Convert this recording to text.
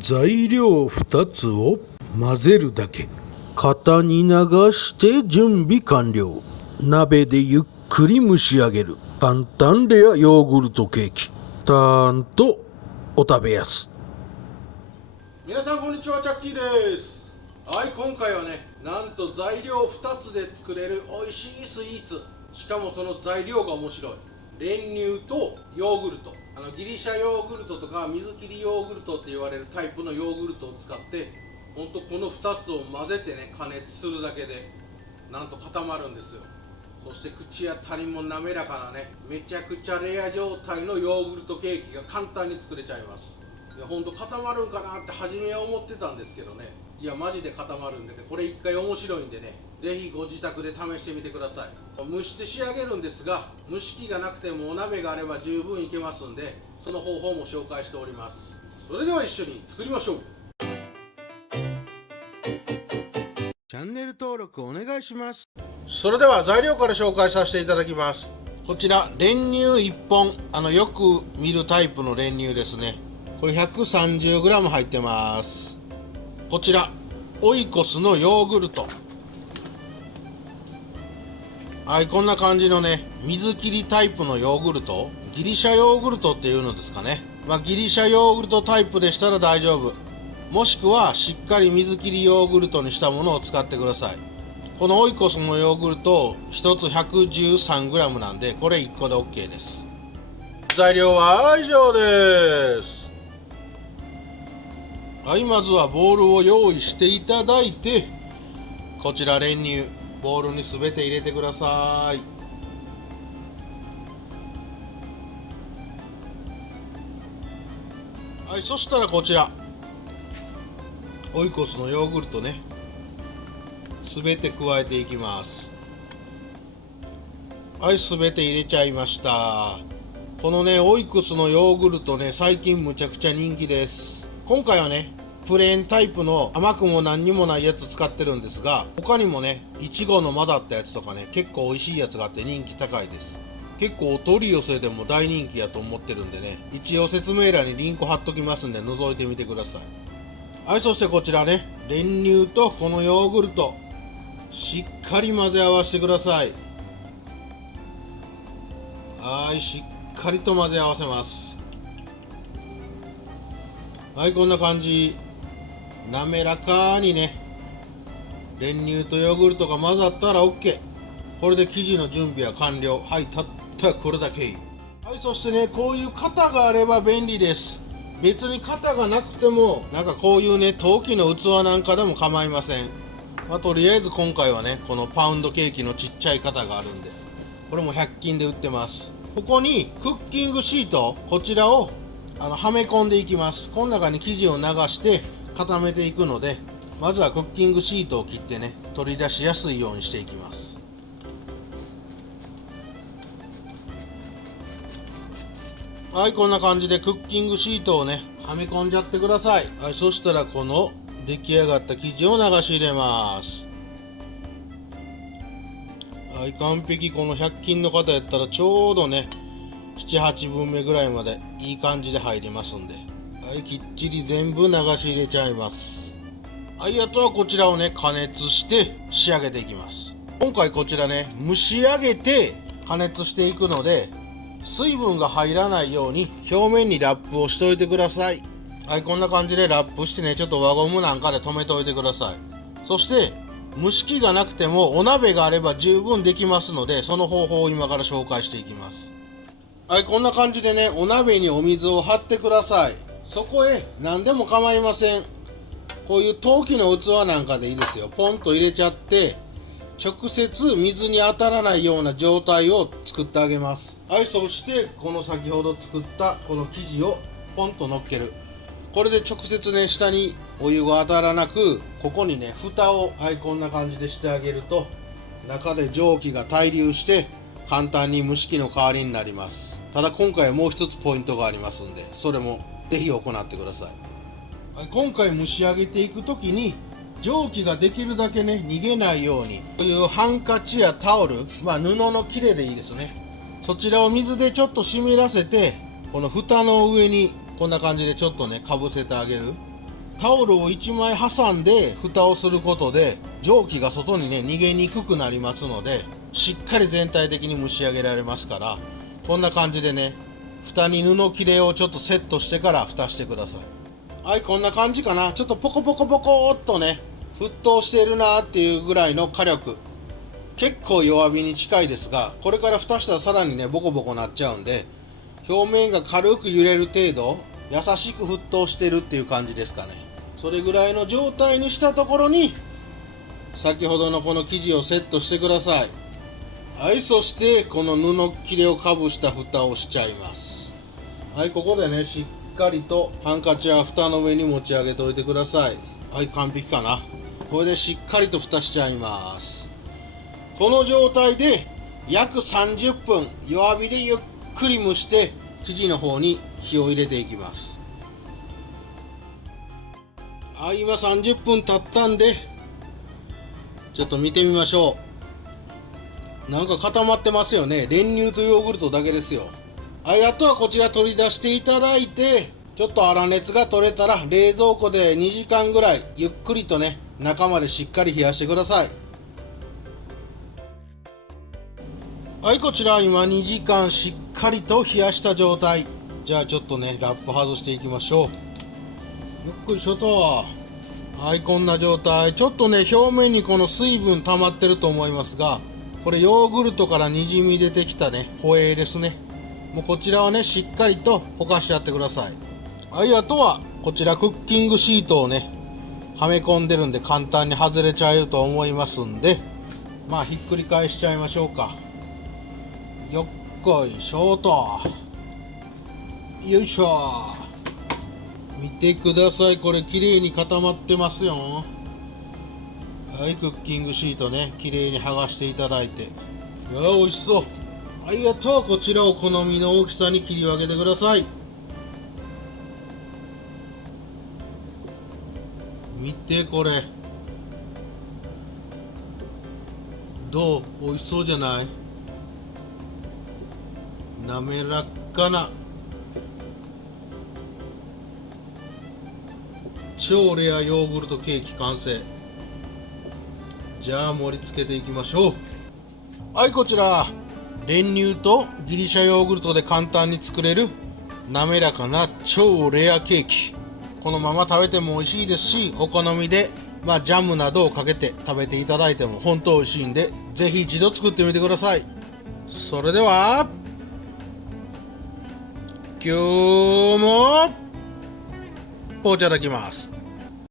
材料2つを混ぜるだけ。型に流して準備完了。鍋でゆっくり蒸し上げる簡単レアヨーグルトケーキ。たーんとお食べやす。皆さんこんにちは、チャッキーです。はい、今回はね、なんと材料2つで作れる美味しいスイーツ、しかもその材料が面白い練乳とヨーグルト、ギリシャヨーグルトとか水切りヨーグルトって言われるタイプのヨーグルトを使って、ほんとこの2つを混ぜてね、加熱するだけでなんと固まるんですよ。そして口当たりも滑らかなね、めちゃくちゃレア状態のヨーグルトケーキが簡単に作れちゃいます。いや、ほんと固まるんかなって初めは思ってたんですけどね、いやマジで固まるんでね、これ一回面白いんでね、ぜひご自宅で試してみてください。蒸して仕上げるんですが、蒸し器がなくてもお鍋があれば十分いけますんで、その方法も紹介しております。それでは一緒に作りましょう。チャンネル登録お願いします。それでは材料から紹介させていただきます。こちら練乳1本、よく見るタイプの練乳ですね。これ 130g 入ってます。こちらオイコスのヨーグルト、はい、こんな感じのね、水切りタイプのヨーグルト、ギリシャヨーグルトっていうのですかね。ギリシャヨーグルトタイプでしたら大丈夫、もしくはしっかり水切りヨーグルトにしたものを使ってください。このオイコスのヨーグルト1つ 113g なんで、これ1個で OK です。材料は以上です。はい、まずはボウルを用意していただいて、こちら練乳ボウルに全て入れてください。はい、そしたらこちらオイコスのヨーグルトね、全て加えていきます。はい、全て入れちゃいました。このね、オイコスのヨーグルトね、最近むちゃくちゃ人気です。今回はね、プレーンタイプの甘くも何にもないやつ使ってるんですが、他にもね、いちごの混ざったやつとかね、結構美味しいやつがあって人気高いです。結構お取り寄せでも大人気やと思ってるんでね、一応説明欄にリンク貼っときますんで覗いてみてください。はい、そしてこちらね、練乳とこのヨーグルトしっかり混ぜ合わせてください。はい、しっかりと混ぜ合わせます。はい、こんな感じ。滑らかにね、練乳とヨーグルトが混ざったら OK。 これで生地の準備は完了。はい、たったこれだけ。はい、そしてね、こういう型があれば便利です。別に型がなくても、なんかこういうね、陶器の器なんかでも構いません。とりあえず今回はね、このパウンドケーキのちっちゃい型があるんで、これも100均で売ってます。ここにクッキングシート、こちらをはめ込んでいきます。この中に生地を流して固めていくので、まずはクッキングシートを切ってね、取り出しやすいようにしていきます。はい、こんな感じでクッキングシートをね、はめ込んじゃってください。はい、そしたらこの出来上がった生地を流し入れます。はい、完璧。この100均の方やったらちょうどね、7、8分目ぐらいまでいい感じで入りますんで、はい、きっちり全部流し入れちゃいます。はい、あとはこちらをね、加熱して仕上げていきます。今回こちらね、蒸し上げて加熱していくので、水分が入らないように表面にラップをしといてください。はい、こんな感じでラップしてね、ちょっと輪ゴムなんかで留めておいてください。そして蒸し器がなくてもお鍋があれば十分できますので、その方法を今から紹介していきます。はい、こんな感じでね、お鍋にお水を張ってください。そこへ何でも構いません。こういう陶器の器なんかでいいですよ。ポンと入れちゃって、直接水に当たらないような状態を作ってあげます。はい、そしてこの先ほど作ったこの生地をポンと乗っける。これで直接ね、下にお湯が当たらなく、ここにね、蓋を、はい、こんな感じでしてあげると、中で蒸気が対流して簡単に蒸し器の代わりになります。ただ今回はもう一つポイントがありますんで、それもぜひ行ってください。はい、今回蒸し上げていくときに蒸気ができるだけね、逃げないように、こういうハンカチやタオル、布の切れでいいですね。そちらを水でちょっと湿らせて、この蓋の上にこんな感じでちょっとね、かぶせてあげる。タオルを1枚挟んで蓋をすることで蒸気が外にね逃げにくくなりますので、しっかり全体的に蒸し上げられますから、こんな感じでね、蓋に布切れをちょっとセットしてから蓋してください。はい、こんな感じかな。ちょっとポコポコポコっとね沸騰しているなっていうぐらいの火力、結構弱火に近いですが、これから蓋したらさらにねボコボコなっちゃうんで、表面が軽く揺れる程度優しく沸騰してるっていう感じですかね。それぐらいの状態にしたところに先ほどのこの生地をセットしてください。はい、そしてこの布切れをかぶした蓋をしちゃいます。はい、ここでねしっかりとハンカチは蓋の上に持ち上げておいてください。はい、完璧かな。これでしっかりと蓋しちゃいます。この状態で約30分弱火でゆっくり蒸して生地の方に火を入れていきます。はい、今30分経ったんでちょっと見てみましょう。なんか固まってますよね。練乳とヨーグルトだけですよ。はい、あとはこちら取り出していただいて、ちょっと粗熱が取れたら冷蔵庫で2時間ぐらいゆっくりとね中までしっかり冷やしてください。はい、こちら今2時間しっかりと冷やした状態。じゃあちょっとねラップ外していきましょう。ゆっくりしょと。はい、こんな状態。ちょっとね表面にこの水分溜まってると思いますが、これヨーグルトからにじみ出てきたねホエーですね。もうこちらはねしっかりとほかしてやってください。はい、あとはこちらクッキングシートをねはめ込んでるんで簡単に外れちゃえると思いますんで、まあひっくり返しちゃいましょうか。よっこいしょと。よいしょ。見てください、これ綺麗に固まってますよ。はい、クッキングシートね綺麗に剥がしていただいて、美味しそう。はい、あとはこちらを好みの大きさに切り分けてください。見てこれ、どう？美味しそうじゃない？滑らかな超レアヨーグルトケーキ完成。じゃあ盛り付けていきましょう。はい、こちら練乳とギリシャヨーグルトで簡単に作れる滑らかな超レアケーキ。このまま食べても美味しいですし、お好みでジャムなどをかけて食べていただいても本当美味しいんで、ぜひ一度作ってみてください。それでは今日もいただきます。